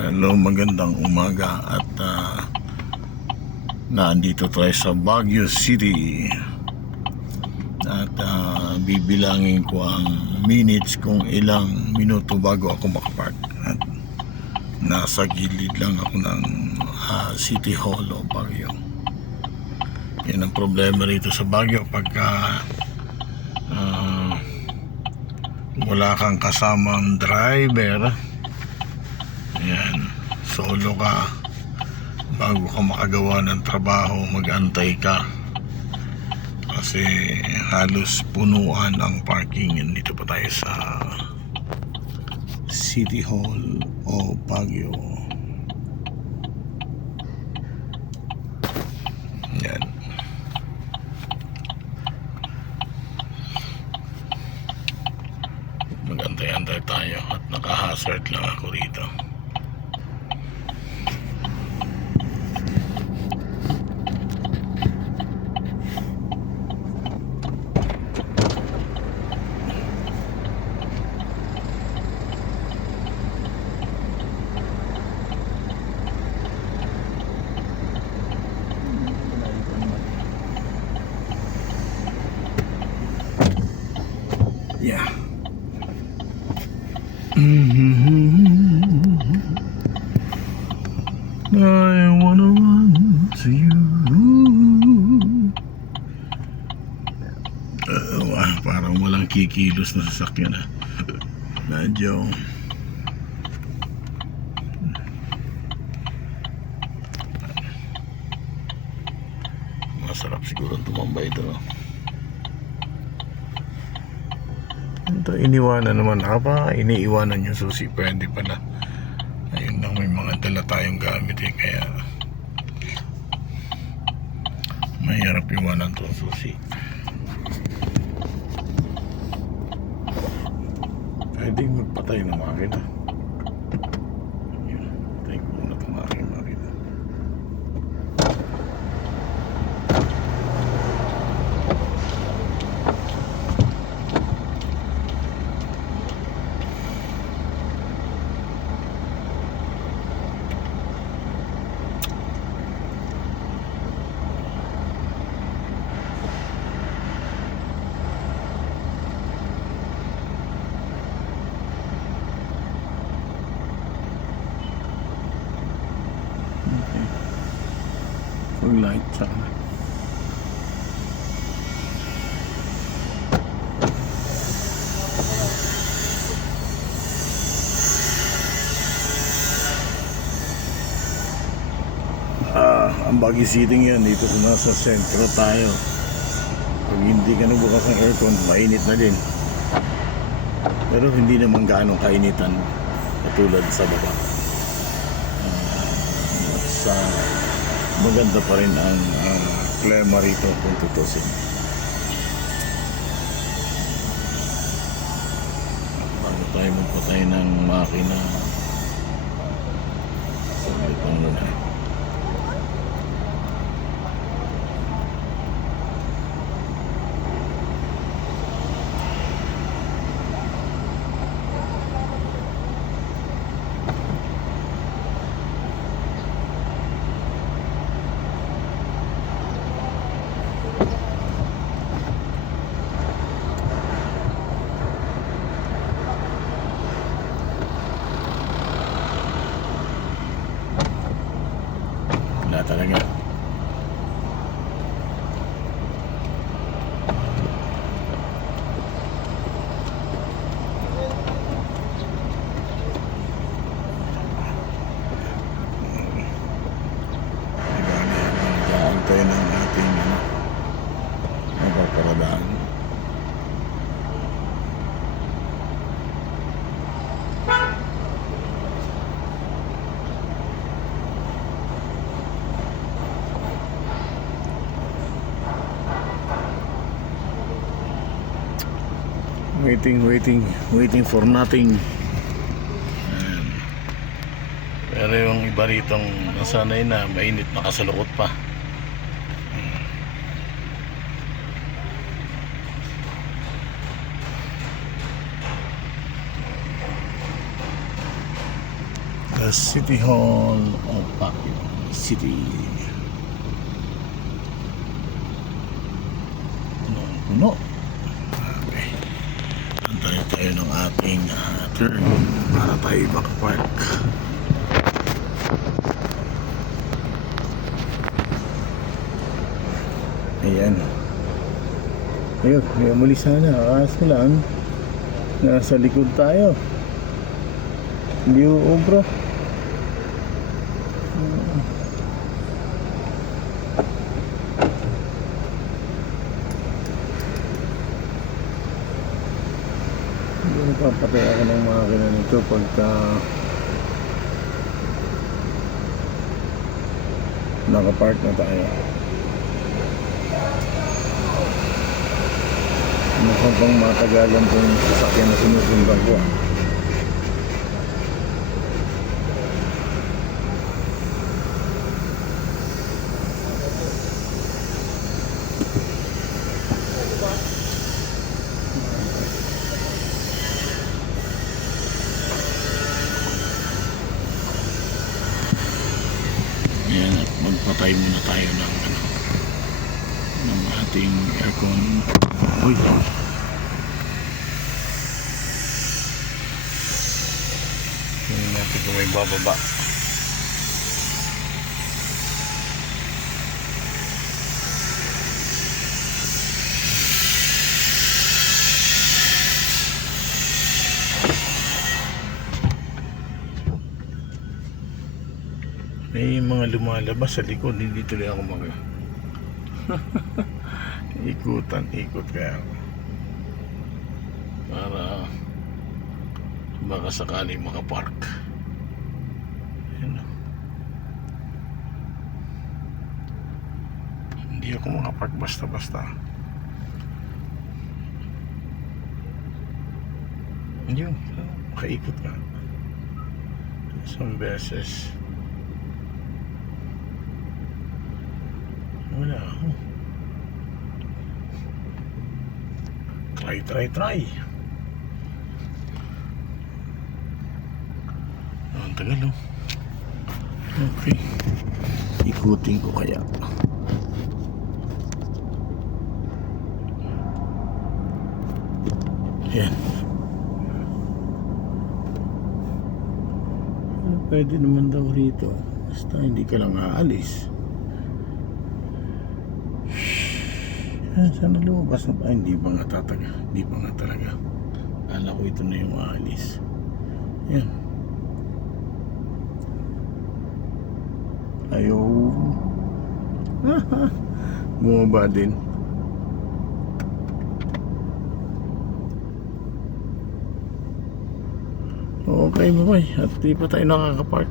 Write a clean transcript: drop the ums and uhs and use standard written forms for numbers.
Hello, magandang umaga at nandito tayo sa Baguio City at bibilangin ko ang minutes kung ilang minuto bago ako makapark at nasa gilid lang ako ng City Hall o Baguio. Yan ang problema rito sa Baguio pagka wala kang kasamang driver. Yan, solo ka, bago ka makagawa ng trabaho, mag-antay ka kasi halos punuan ang parking. Dito pa tayo sa City Hall o Baguio. Yan, mag-antay-antay tayo at naka-hazard lang ako rito. Yeah. I wanna run to you. Parang walang kikilos na sasakyan na. Medyo masarap siguro tumambay ito. Ito, iniwanan naman. Iniiwanan yung susi. Pwede pala. Ayun lang, may mga dala tayong gamit kaya mahirap iwanan itong susi. Pwede magpatay ng makina. Ayun, patay ko muna itong aking makina. Full light sana. Ang Baguio City yan, dito nasa sentro tayo. Pag hindi ka nagbukas ng aircon, mainit na din. Pero hindi naman gaano kainitan katulad sa baba. Sa maganda pa rin ang klima rito kung tutusin. Bago tayo magpatay ng makina, sabay pa muna. Wala talaga. Nag-aantay ng ating napaparadaan. Waiting for nothing. Pero yung iba ritong nasanay na mainit, nakasalukot pa. sa City Hall of Baguio City. Puno. Okay. Antay tayo ng ating turn para tayo makapark. Ayan. Ayun, may umuli sana. Kaso lang, nasa likod tayo. Hindi uubro. Hindi napapatay ako ng makina nito pagka nakapark na tayo. Mukhang pang matagalan tong sasakyan na sinusundan ko. Ayan, at magpatay muna tayo ng ating aircon. Uy! Tingnan natin kung may bababa. May mga lumalabas sa likod, hindi tuloy ako ikot kaya ako para baka sakali makapark. Ayan. Hindi ako makapark basta-basta. Yun, makaikot ka isang beses. Wala ako. Try. Ang tagal, oh. Okay. Ikutin ko kaya. Ayan. Pwede naman daw rito. Basta hindi ka lang aalis. Sana lumabas na ba? Hindi pa nga talaga. Akala ko ito na yung aalis. Yan. Ayaw. Bumaba din. Okay, bye. At di pa tayo nakakapark.